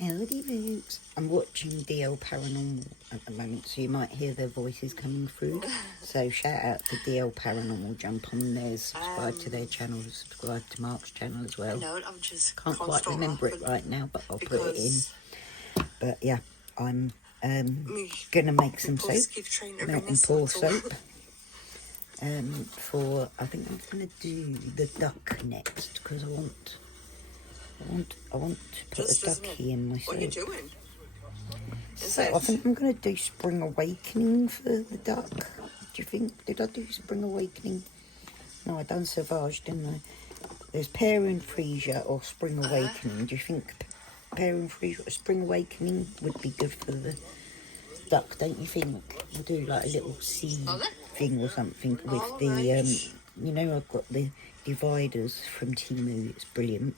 Howdy Boots. I'm watching DL Paranormal at the moment, so you might hear their voices coming through. So shout out to DL Paranormal, jump on theirs, subscribe to their channel, subscribe to Mark's channel as well. No, I'm just can't quite remember it right now, but I'll put it in. But yeah, I'm gonna make some soap, melt and pour soap. I think I'm gonna do the duck next because I want to put a ducky in my soap. What are you doing? So I think I'm going to do Spring Awakening for the duck. Do you think? Did I do Spring Awakening? No, I done Sauvage, didn't I? There's Pear and Freesia or Spring Awakening. Do you think Pear and Freesia or Spring Awakening would be good for the duck, don't you think? We'll do like a little seed thing or something with the, you know, I've got the dividers from Temu. It's brilliant.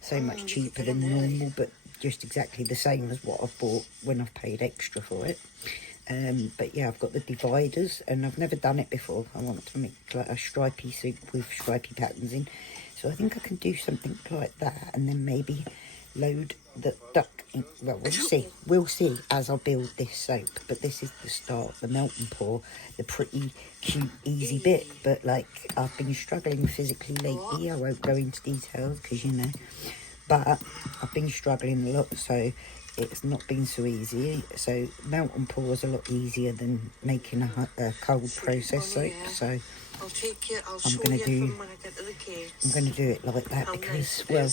So much cheaper than normal, but just exactly the same as what I've bought when I've paid extra for it. But yeah, I've got the dividers and I've never done it before. I want to make like a stripy soup with stripy patterns in. So I think I can do something like that and then maybe load the duck in. Well, we'll see as I build this soap. But this is the start, the melt and pour, the pretty cute, easy bit. But like, I've been struggling physically lately. I won't go into details because, you know, but I've been struggling a lot, so it's not been so easy. So melt and pour is a lot easier than making a cold process soap. So I'm going to do it like that because, well,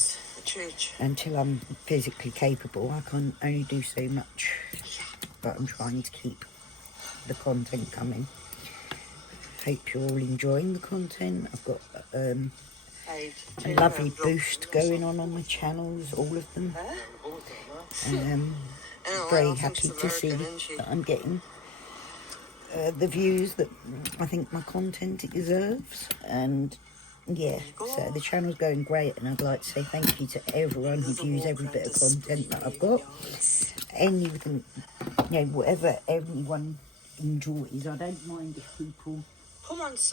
until I'm physically capable, I can only do so much. But I'm trying to keep the content coming. Hope you're all enjoying the content. I've got a lovely boost going on my channels, all of them. Very happy to see that I'm getting the views that I think my content deserves. And yeah, so the channel's going great, and I'd like to say thank you to everyone who views every bit of content that I've got. Anything, you know, whatever anyone enjoys, I don't mind if people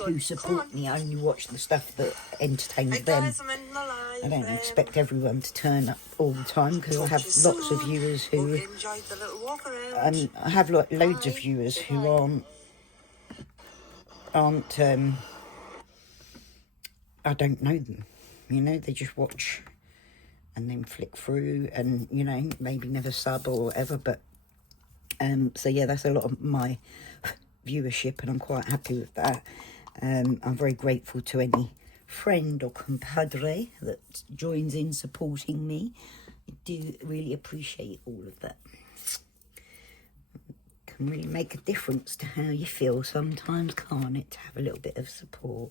who support me only watch the stuff that entertains them. I don't expect everyone to turn up all the time because I have lots of viewers who I have loads of viewers who aren't I don't know them, you know, they just watch and then flick through and, you know, maybe never sub or whatever. But so yeah, that's a lot of my viewership and I'm quite happy with that. I'm very grateful to any friend or compadre that joins in supporting me. I do really appreciate all of that. Can really make a difference to how you feel sometimes, can't it, to have a little bit of support.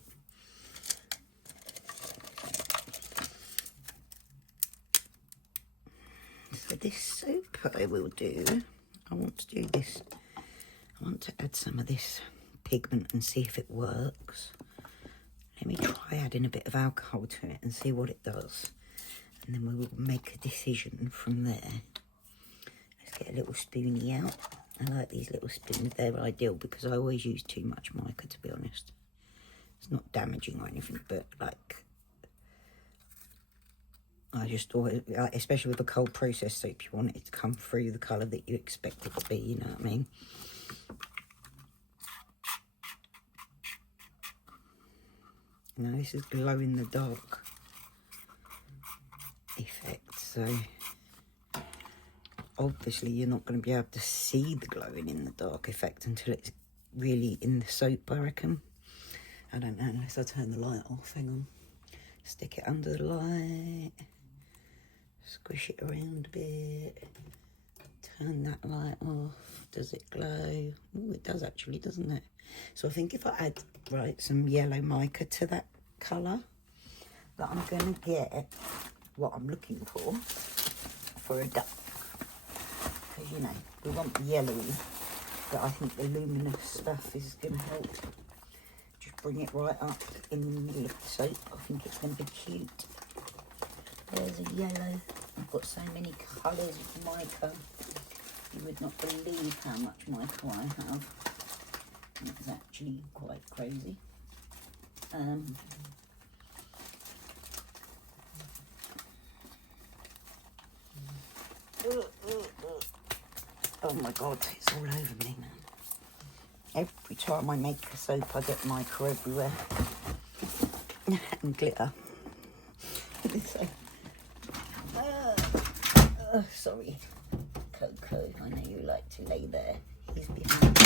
So this soap I will do, I want to do this, I want to add some of this pigment and see if it works. Let me try adding a bit of alcohol to it and see what it does. And then we will make a decision from there. Let's get a little spoonie out. I like these little spoons, they're ideal because I always use too much mica, to be honest. It's not damaging or anything, but like, I just thought, especially with a cold process soap, you want it to come through the colour that you expect it to be, you know what I mean? Now this is glow in the dark effect, so obviously you're not going to be able to see the glowing in the dark effect until it's really in the soap, I reckon. I don't know, unless I turn the light off. Hang on. Stick it under the light. Squish it around a bit. Turn that light off. Does it glow? Oh, it does actually, doesn't it? So I think if I add, some yellow mica to that colour, that I'm going to get what I'm looking for a duck. Because, you know, we want the yellowy, but I think the luminous stuff is going to help just bring it right up in the middle of the soap. I think it's going to be cute. There's a yellow. I've got so many colours of mica. You would not believe how much mica I have. It's actually quite crazy. Oh my god, it's all over me, man. Every time I make a soap, I get mica everywhere. And glitter. So, sorry, Coco, I know you like to lay there. He's behind,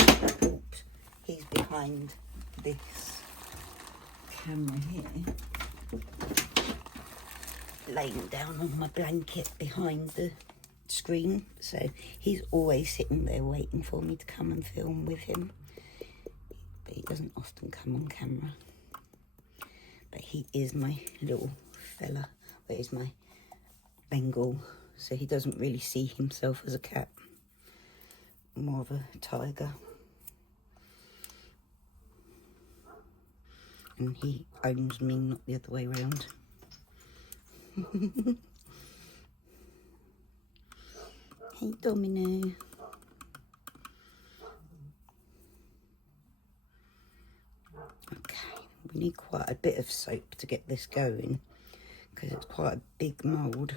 oops, he's behind this camera here. Laying down on my blanket behind the screen, so he's always sitting there waiting for me to come and film with him, but he doesn't often come on camera. But he is my little fella, but he's my Bengal, so he doesn't really see himself as a cat, more of a tiger, and he owns me, not the other way around. Hey Domino. Okay, we need quite a bit of soap to get this going because it's quite a big mould.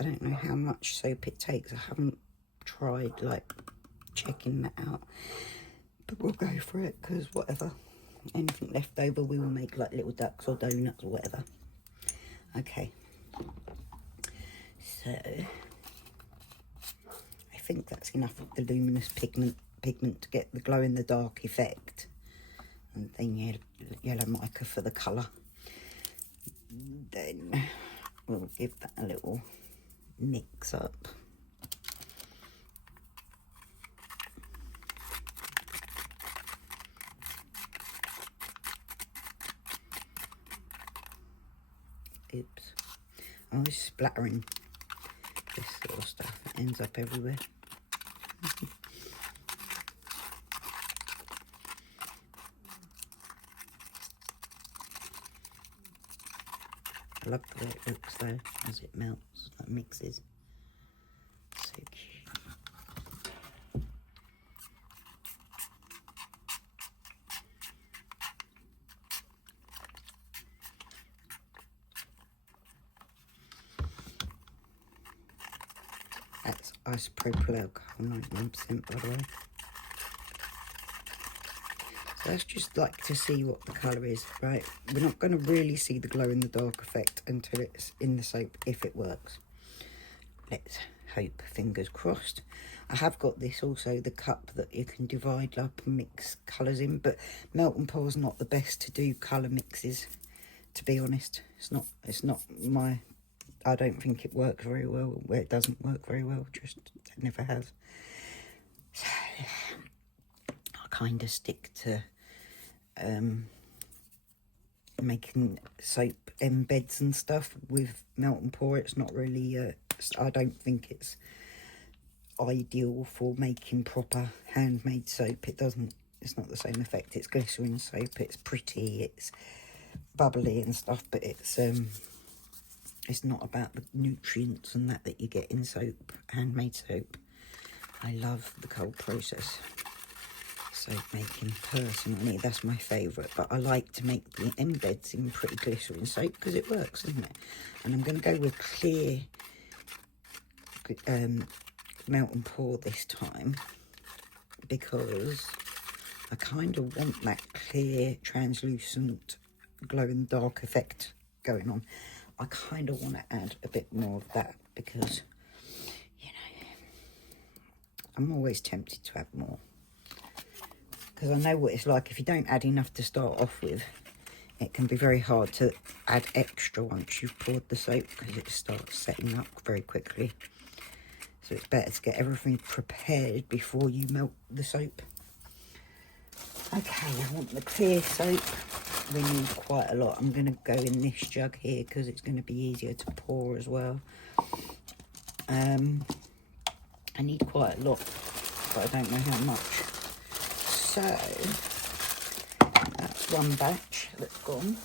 I don't know how much soap it takes. I haven't tried like checking that out, but we'll go for it because whatever. Anything left over we will make like little ducks or donuts or whatever. Okay, so I think that's enough of the luminous pigment to get the glow in the dark effect, and then yellow mica for the colour. Then we'll give that a little mix up. Oops, I'm always splattering this sort of stuff. It ends up everywhere. I love the way it looks though as it melts, like mixes. So cute. That's isopropyl alcohol, 99% by the way. So let's just like to see what the colour is, right? We're not going to really see the glow in the dark effect until it's in the soap, if it works. Let's hope, fingers crossed. I have got this also, the cup that you can divide up and mix colours in, but Melt and Pour's not the best to do colour mixes, to be honest. It's not my, I don't think it works very well. Well, it doesn't work very well, just it never has. So I kind of stick to making soap embeds and stuff with Melt and Pour. It's not really, I don't think it's ideal for making proper handmade soap. It's not the same effect. It's glycerin soap, it's pretty, it's bubbly and stuff, but it's not about the nutrients and that you get in soap, handmade soap. I love the cold process soap making personally, that's my favourite, but I like to make the embeds in pretty glycerin soap because it works, doesn't it? And I'm going to go with clear Melt and Pour this time because I kind of want that clear, translucent, glow in the dark effect going on. I kind of want to add a bit more of that because, you know, I'm always tempted to add more. Because I know what it's like. If you don't add enough to start off with, it can be very hard to add extra once you've poured the soap because it starts setting up very quickly. So it's better to get everything prepared before you melt the soap. Okay, I want the clear soap. We need quite a lot. I'm going to go in this jug here because it's going to be easier to pour as well. I need quite a lot, but I don't know how much. So that's one batch that's gone.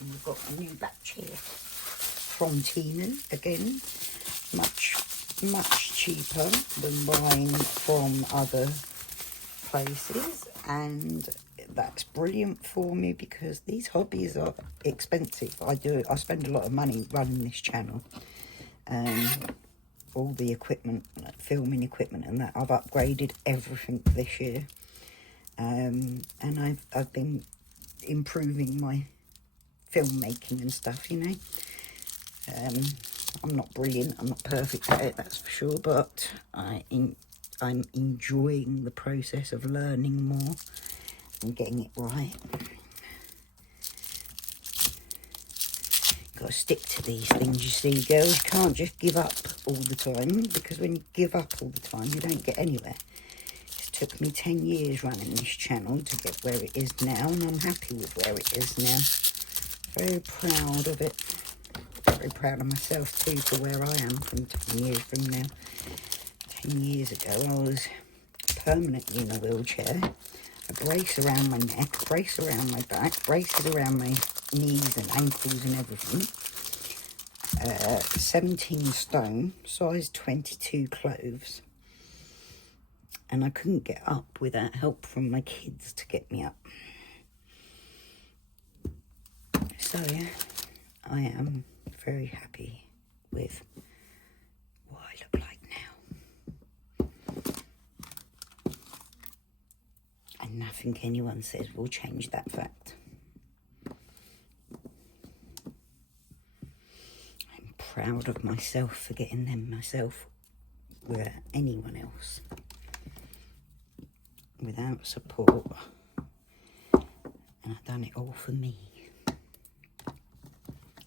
And we've got a new batch here from Temu again. Much cheaper than buying from other places, and that's brilliant for me because these hobbies are expensive. I spend a lot of money running this channel, all the equipment, like filming equipment and that. I've upgraded everything this year. And I've been improving my filmmaking and stuff, you know. I'm not brilliant, I'm not perfect at it, that's for sure, but I'm enjoying the process of learning more and getting it right. Got to stick to these things, you see, girls. You can't just give up all the time, because when you give up all the time, you don't get anywhere. It's took me 10 years running this channel to get where it is now, and I'm happy with where it is now. Very proud of it. Very proud of myself too for where I am from 10 years from now. 10 years ago, I was permanently in a wheelchair. A brace around my neck, a brace around my back, braces around my knees and ankles and everything. 17 stone, size 22 clothes. And I couldn't get up without help from my kids to get me up. So yeah, I am very happy with what I look like now. And nothing anyone says will change that fact. I'm proud of myself for getting them myself without anyone else. Without support. And I've done it all for me.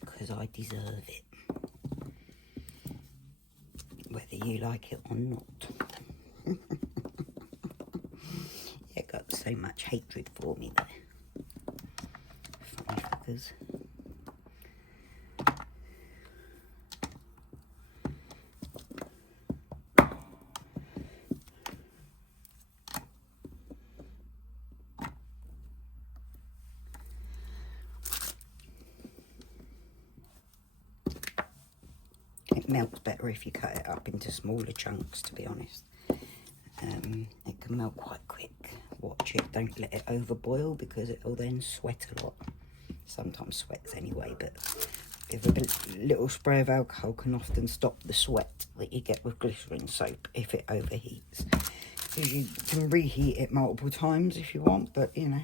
Because I deserve it. Whether you like it or not. You got so much hatred for me there. Funny fuckers. It melts better if you cut it up into smaller chunks, to be honest. It can melt quite quick. Watch it, don't let it overboil, because it will then sweat a lot. Sometimes sweats anyway, but if a little spray of alcohol can often stop the sweat that you get with glycerin soap if it overheats. Because you can reheat it multiple times if you want, but you know,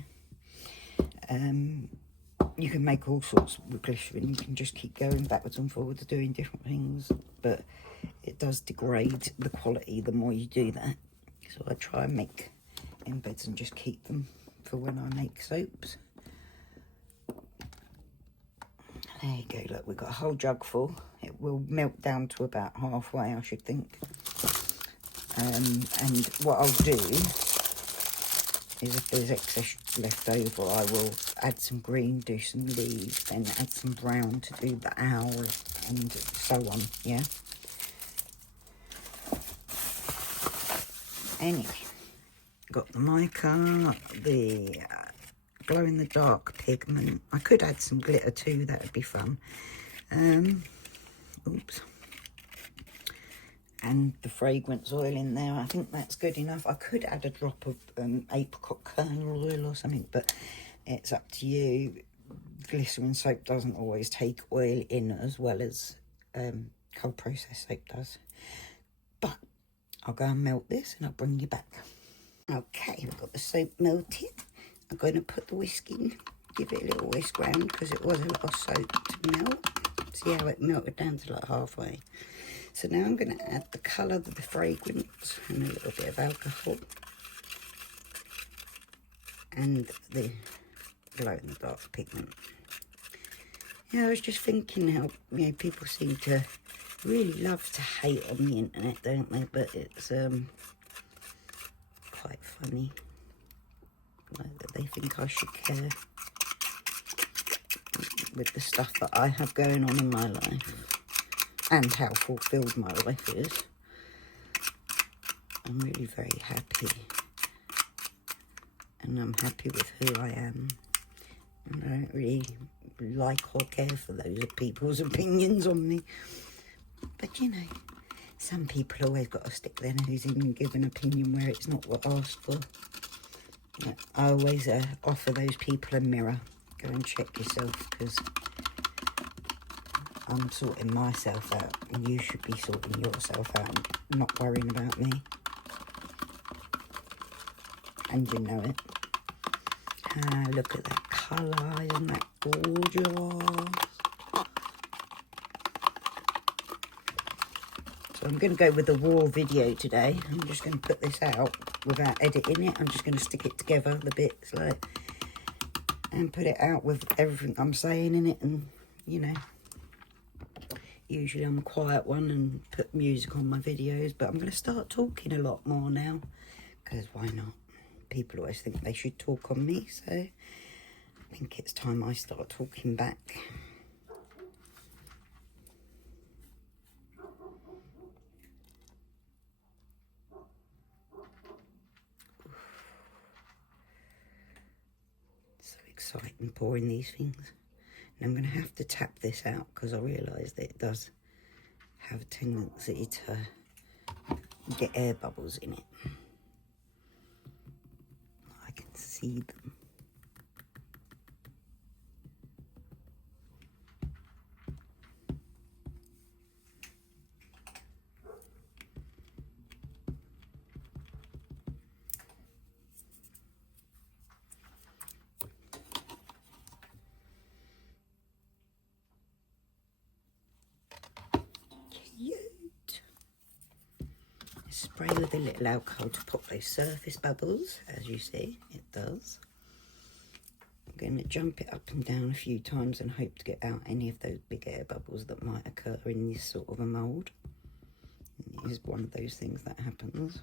you can make all sorts with glycerin. You can just keep going backwards and forwards doing different things, but it does degrade the quality the more you do that. So I try and make embeds and just keep them for when I make soaps. There you go, look, we've got a whole jug full. It will melt down to about halfway, I should think. And what I'll do is, if there's excess left over, I will add some green, do some leaves, then add some brown to do the owl, and so on, yeah? Anyway, got the mica, the glow-in-the-dark pigment. I could add some glitter too, that would be fun. Oops. And the fragrance oil in there, I think that's good enough. I could add a drop of apricot kernel oil or something, but it's up to you. Glycerin soap doesn't always take oil in as well as cold processed soap does. But I'll go and melt this and I'll bring you back. Okay, we've got the soap melted. I'm going to put the whisk in, give it a little whisk round because it was a lot of soap to melt. See how it melted down to like halfway. So now I'm going to add the colour, the fragrance, and a little bit of alcohol. And the glow-in-the-dark pigment. Yeah, I was just thinking how, you know, people seem to really love to hate on the internet, don't they? But it's quite funny. Like that they think I should care with the stuff that I have going on in my life. And how fulfilled my life is. I'm really very happy. And I'm happy with who I am. And I don't really like or care for those people's opinions on me. But you know, some people always got to stick their nose in and give an opinion where it's not what asked for. Yeah, I always offer those people a mirror. Go and check yourself, because I'm sorting myself out, and you should be sorting yourself out and not worrying about me. And you know it. Ah, look at that colour, isn't that gorgeous? So I'm going to go with the raw video today. I'm just going to put this out without editing it. I'm just going to stick it together, the bits, like, and put it out with everything I'm saying in it. And, you know, usually I'm a quiet one and put music on my videos, but I'm going to start talking a lot more now, because why not? People always think they should talk on me, so I think it's time I start talking back. So exciting pouring these things. And I'm going to have to tap this out because I realise that it does have a tendency to get air bubbles in it. I can see them. Cute. Spray with a little alcohol to pop those surface bubbles, as you see, it does. I'm going to jump it up and down a few times and hope to get out any of those big air bubbles that might occur in this sort of a mould. It is one of those things that happens.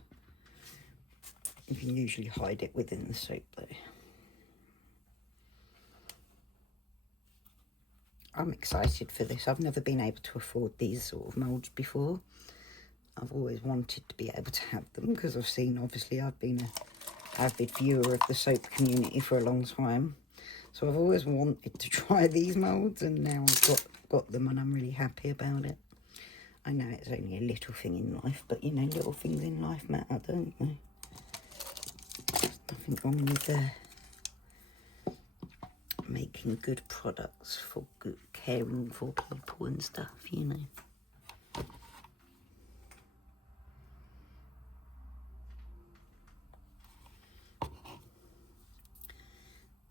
You can usually hide it within the soap though. I'm excited for this. I've never been able to afford these sort of moulds before. I've always wanted to be able to have them because I've seen, obviously, I've been an avid viewer of the soap community for a long time. So I've always wanted to try these moulds, and now I've got them and I'm really happy about it. I know it's only a little thing in life, but you know, little things in life matter, don't they? There's nothing wrong with making good products for good, caring for people and stuff, you know.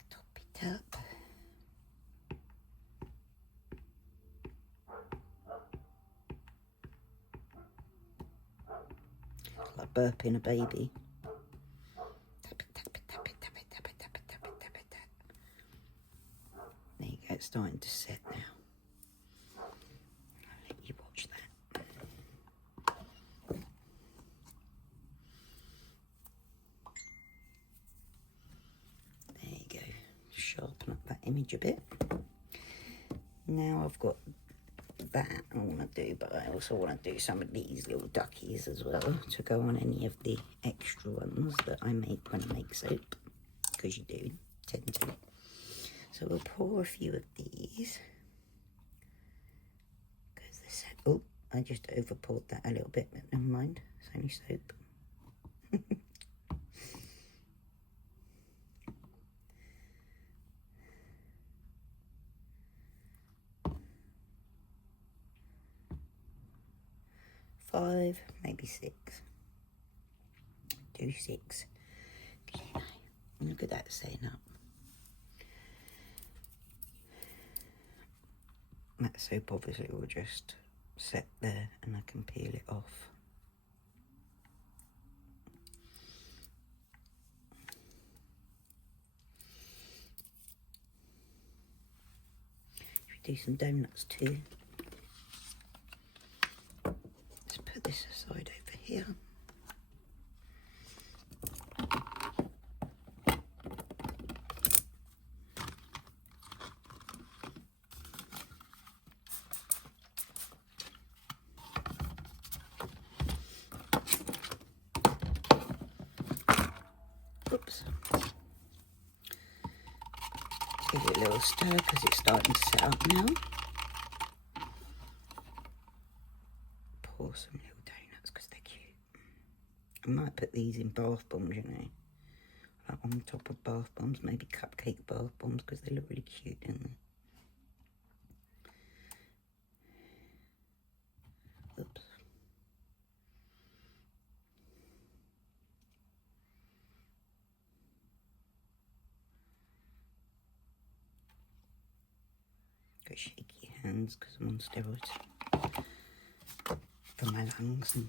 Top it up. It's like burping a baby. Tap it, tap it, tap it, tap it, tap it, tap it, tap it, tap it, tap it. There you go, it's starting to set now. I'll let you watch that. There you go, sharpen up that image a bit. Now I've got that I want to do, but I also want to do some of these little duckies as well to go on any of the extra ones that I make when I make soap, because you do tend to. So we'll pour a few of these. Because this, oh, I just over poured that a little bit, but never mind, it's only soap. Five, maybe six. Do six. You know, look at that setting up. That soap obviously will just set there and I can peel it off. Should we do some donuts too? Let's put this aside over here. Oops. Give it a little stir because it's starting to set up now. Pour some little donuts because they're cute. I might put these in bath bombs, you know, like on top of bath bombs, maybe cupcake bath bombs because they look really cute, don't they? got shaky hands because I'm on steroids for my lungs. And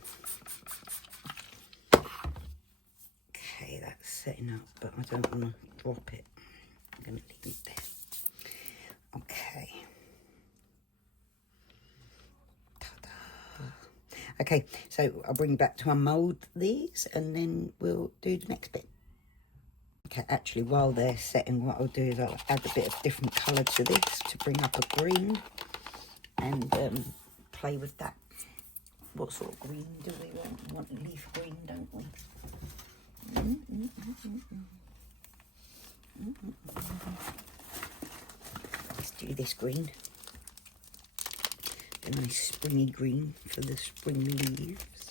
okay, that's setting up, but I don't want to drop it. I'm going to leave it there. Okay. Ta-da. Okay, so I'll bring you back to unmould these and then we'll do the next bit. Okay, actually, while they're setting, what I'll do is I'll add a bit of different colour to this to bring up a green and play with that. What sort of green do we want? We want leaf green, don't we? Let's do this green. A nice springy green for the spring leaves.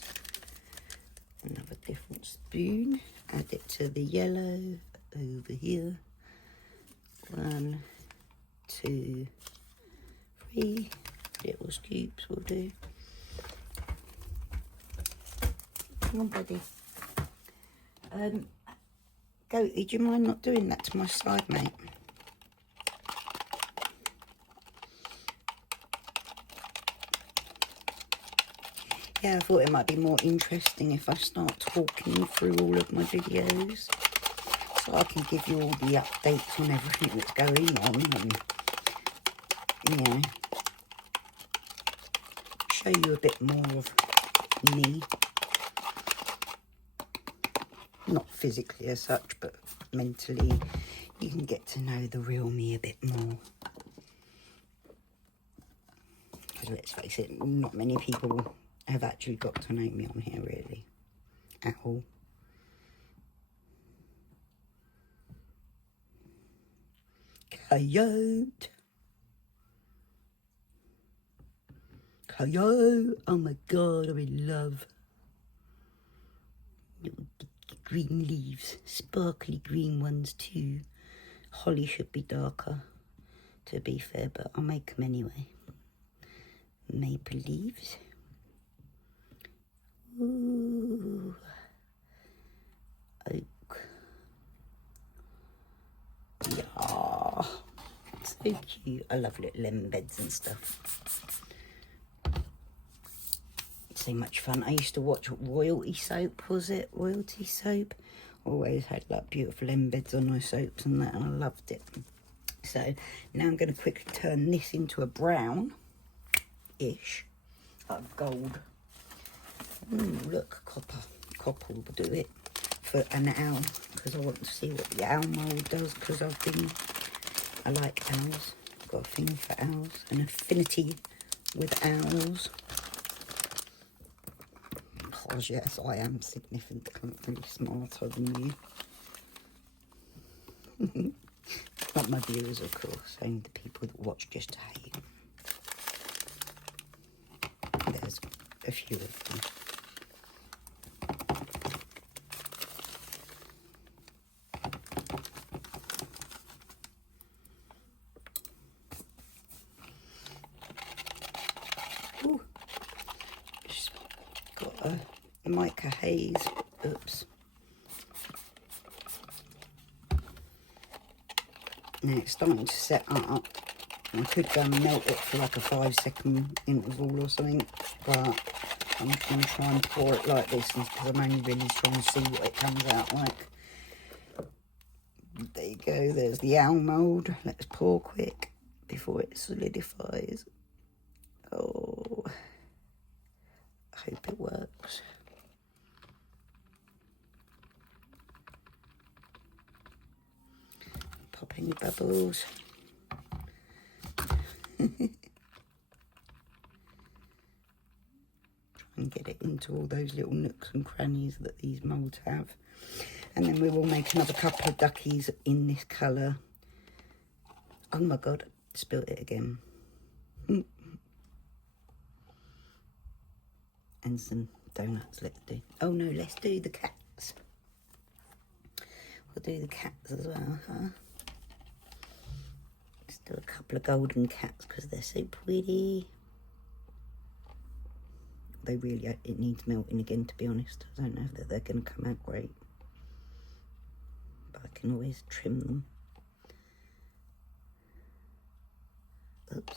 Another different spoon. Add it to the yellow over here. 1, 2, 3 little scoops will do. Come on, buddy. Goaty, do you mind not doing that to my side, mate? Yeah, I thought it might be more interesting if I start talking through all of my videos, so I can give you all the updates on everything that's going on and, you know, show you a bit more of me. Not physically as such, but mentally you can get to know the real me a bit more. Because let's face it, not many people have actually got to know me on here really at all. Coyote, coyote, oh my god, I'm in love. Little green leaves, sparkly green ones too. Holly should be darker, to be fair, but I'll make them anyway. Maple leaves. Ooh. Oak. Yeah. So cute. I love little embeds and stuff. So much fun. I used to watch Royalty Soap, was it? Royalty Soap. Always had like beautiful embeds on my soaps and that, and I loved it. So now I'm going to quickly turn this into a brown-ish, like gold. Look, copper. Copper will do it for an owl, because I want to see what the owl mould does, because I like owls. I've got a thing for owls, an affinity with owls. Because yes, I am significantly smarter than you. Not my viewers, of course, only the people that watch just to hate. There's a few of them. Ooh. Just got a mica haze. Oops. Now it's starting to set up. I could go and melt it for like a 5-second interval or something, but I'm going to try and pour it like this because I'm only really trying to see what it comes out like. There you go, there's the owl mould. Let's pour quick before it solidifies. Oh, I hope it works. Pop any bubbles. Try and get it into all those little nooks and crannies that these moulds have. And then we will make another couple of duckies in this colour. Oh my god, spilled it again. And some donuts, let's do. Oh no, let's do the cats. We'll do the cats as well, huh? Let's do a couple of golden cats because they're so pretty. They really, it needs melting again, to be honest. I don't know if they're going to come out great. But I can always trim them. Oops.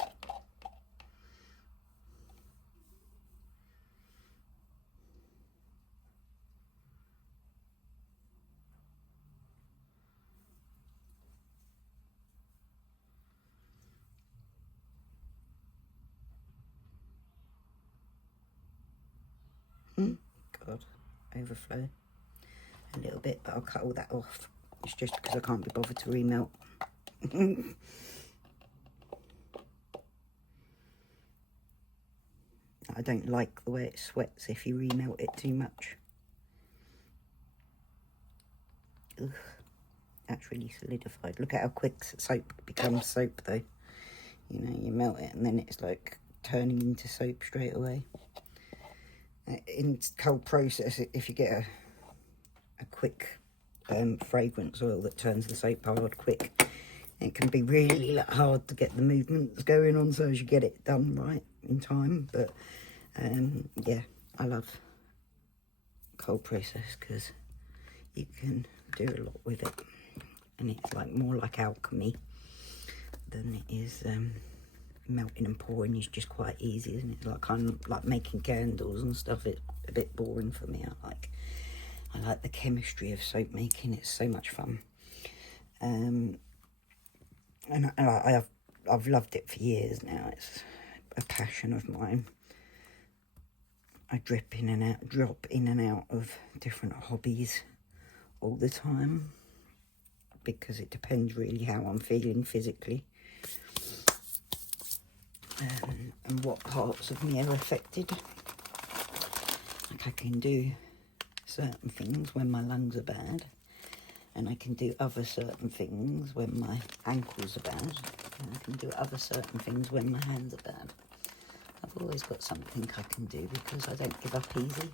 God, overflow a little bit, but I'll cut all that off. It's just because I can't be bothered to remelt. I don't like the way it sweats if you remelt it too much. Ugh, that's really solidified. Look at how quick soap becomes soap though. You know, you melt it and then it's like turning into soap straight away. In cold process, if you get a quick fragrance oil that turns the soap hard quick, it can be really hard to get the movements going on so as you get it done right in time. But yeah, I love cold process because you can do a lot with it, and it's like more like alchemy than it is melting and pouring. Is just quite easy, isn't it? Like kind of like making candles and stuff. It's a bit boring for me. I like the chemistry of soap making. It's so much fun, and I've loved it for years now. It's a passion of mine. I drop in and out of different hobbies all the time because it depends really how I'm feeling physically and what parts of me are affected. Like I can do certain things when my lungs are bad, and I can do other certain things when my ankles are bad, and I can do other certain things when my hands are bad. I've always got something I can do because I don't give up easy.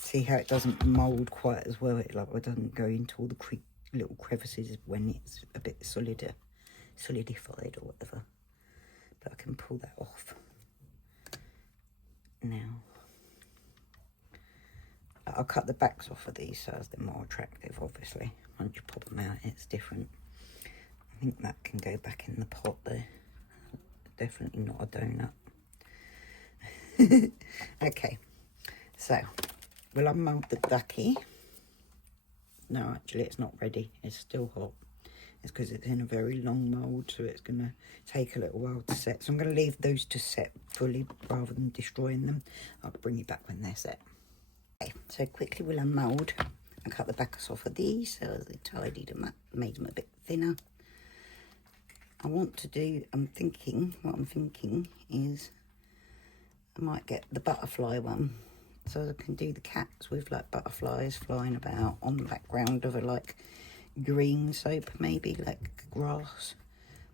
See how it doesn't mould quite as well. It doesn't go into all the little crevices when it's a bit solidified or whatever. But I can pull that off now. I'll cut the backs off of these so as they're more attractive, obviously. Once you pop them out, it's different. I think that can go back in the pot there. Definitely not a donut. Okay, so we'll unmould the ducky. No, actually it's not ready. It's still hot. It's because it's in a very long mould, so it's going to take a little while to set. So I'm going to leave those to set fully rather than destroying them. I'll bring you back when they're set. Okay, so quickly we'll unmould and cut the backs off of these so as they tidied them up, made them a bit thinner. what I'm thinking is I might get the butterfly one, so I can do the cats with like butterflies flying about on the background of a like green soap, maybe like grass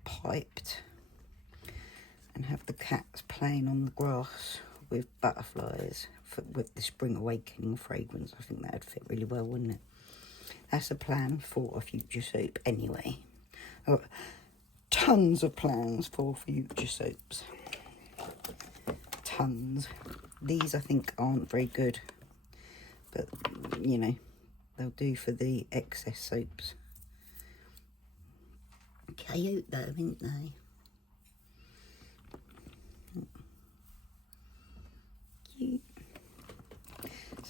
piped, and have the cats playing on the grass with butterflies with the Spring Awakening fragrance. I think that'd fit really well, wouldn't it? That's a plan for a future soap anyway. Oh, tons of plans for future soaps. Tons. These I think aren't very good, but you know, they'll do for the excess soaps. Cute though, aren't they? Cute.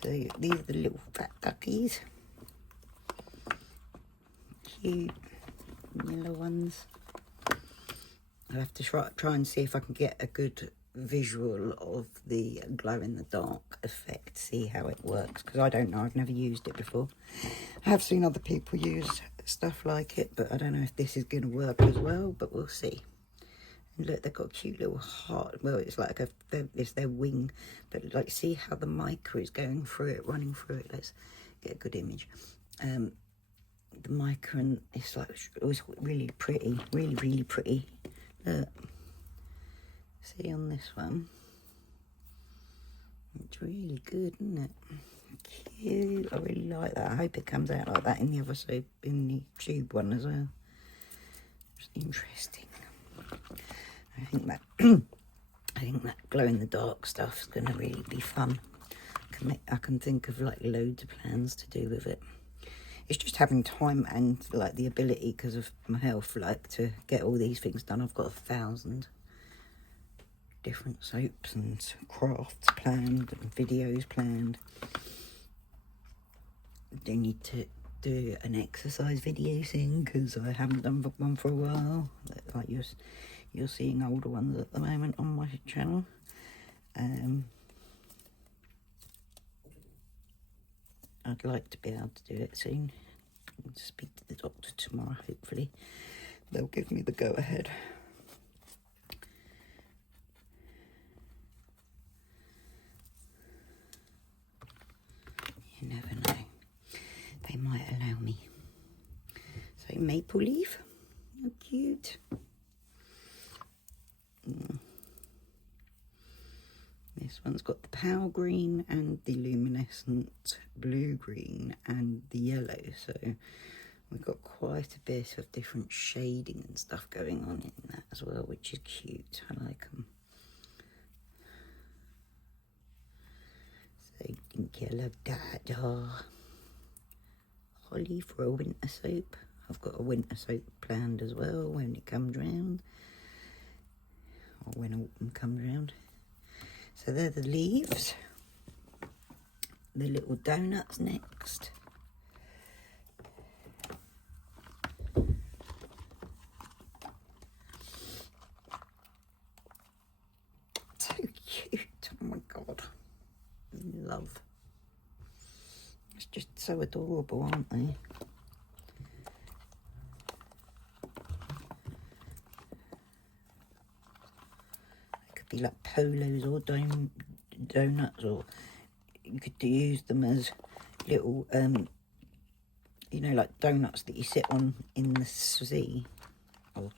So these are the little fat duckies. Cute yellow ones. I'll have to try and see if I can get a good visual of the glow in the dark effect, see how it works, because I don't know, I've never used it before. I have seen other people use stuff like it, but I don't know if this is going to work as well, but we'll see. And look, they've got a cute little heart. Well, it's like it's their wing, but like see how the mica is going through it, running through it. Let's get a good image. The mica, and it's like, it was really pretty, really pretty. Look, see on this one, it's really good, isn't it? Cute. I really like that. I hope it comes out like that in the other soap, in the tube one as well. It's interesting. I think that glow in the dark stuff is going to really be fun. I can think of like loads of plans to do with it. It's just having time and like the ability, because of my health, like to get all these things done. I've got 1,000 different soaps and crafts planned and videos planned. Do need to do an exercise video soon because I haven't done one for a while. Like you're seeing older ones at the moment on my channel. I'd like to be able to do it soon. I'll speak to the doctor tomorrow, hopefully. They'll give me the go-ahead. You never know. They might allow me. So maple leaf, how cute. This one's got the pale green and the luminescent blue green and the yellow. So we've got quite a bit of different shading and stuff going on in that as well, which is cute. I like them. So I think you love that. Oh. Holly for a winter soap. I've got a winter soap planned as well when it comes round, or when autumn comes round. So they're the leaves. The little donuts next. So cute. Oh my god. Love. It's just so adorable, aren't they? Be like polos or donuts, or you could use them as little you know, like donuts that you sit on in the sea or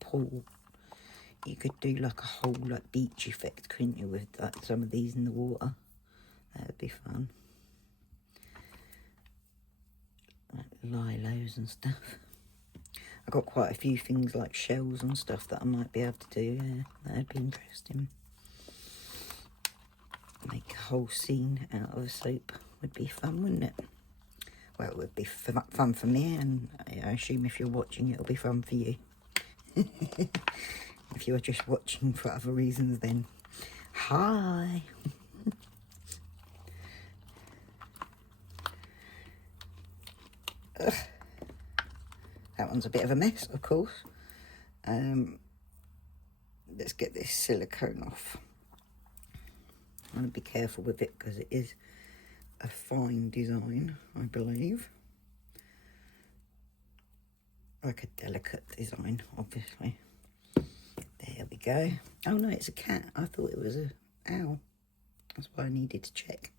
pool. You could do like a whole like beach effect, couldn't you, with like some of these in the water? That would be fun. Like lilos and stuff. I've got quite a few things like shells and stuff that I might be able to do. Yeah, that'd be interesting. Make a whole scene out of a soap would be fun, wouldn't it? Well, it would be fun for me, and I assume if you're watching, it'll be fun for you. If you're just watching for other reasons, then hi. Ugh. That one's a bit of a mess, of course. Let's get this silicone off. I'm going to be careful with it because it is a fine design, I believe. Like a delicate design, obviously. There we go. Oh no, it's a cat. I thought it was a owl. That's why I needed to check.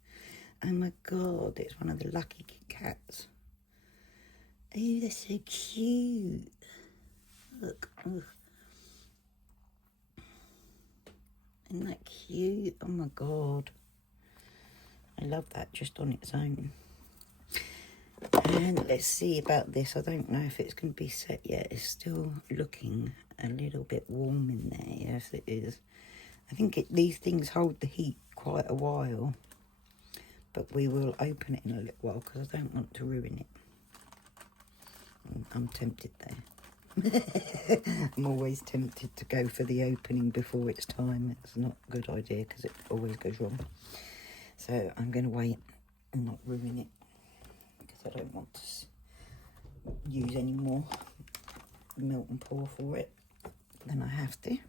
Oh my god, it's one of the lucky cats. Oh, they're so cute. Look. Oh. Isn't that cute? Oh my god. I love that just on its own. And let's see about this. I don't know if it's going to be set yet. It's still looking a little bit warm in there. Yes, it is. I think these things hold the heat quite a while. But we will open it in a little while because I don't want to ruin it. I'm tempted there. I'm always tempted to go for the opening before it's time. It's not a good idea because it always goes wrong. So I'm going to wait and not ruin it because I don't want to use any more melt and pour for it than I have to.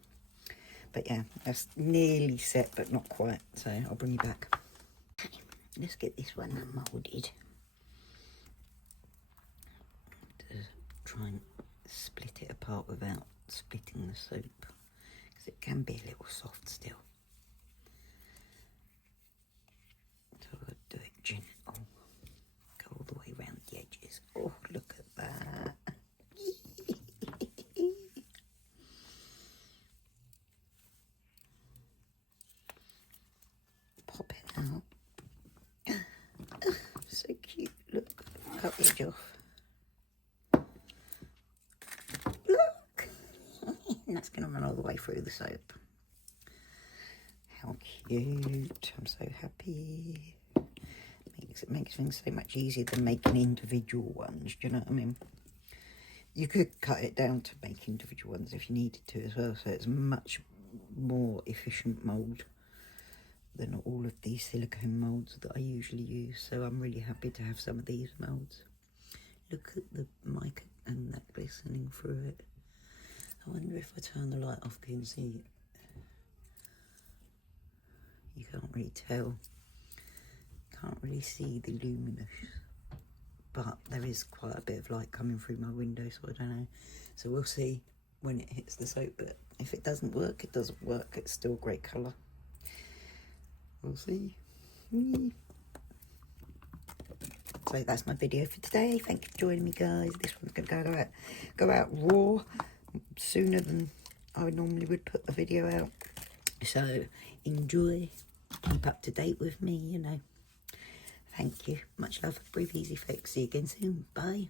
But yeah, that's nearly set but not quite, so I'll bring you back. Okay, let's get this one moulded. Try and split it apart without splitting the soap because it can be a little soft still. So I'll do it gentle. Go all the way around the edges. Oh, look at that. Pop it out. So cute. Look, cut the edge off. That's going to run all the way through the soap. How cute. I'm so happy. It makes things so much easier than making individual ones. Do you know what I mean? You could cut it down to make individual ones if you needed to as well. So it's much more efficient mould than all of these silicone moulds that I usually use, so I'm really happy to have some of these moulds. Look at the mica and that glistening through it. I wonder if I turn the light off, can you see it? You can't really tell. Can't really see the luminous, but there is quite a bit of light coming through my window, so I don't know. So we'll see when it hits the soap, but if it doesn't work, it doesn't work. It's still a great colour. We'll see. So that's my video for today. Thank you for joining me, guys. This one's going to go out raw sooner than I normally would put a video out. So enjoy. Keep up to date with me, you know. Thank you. Much love. Breathe easy, folks. See you again soon. Bye.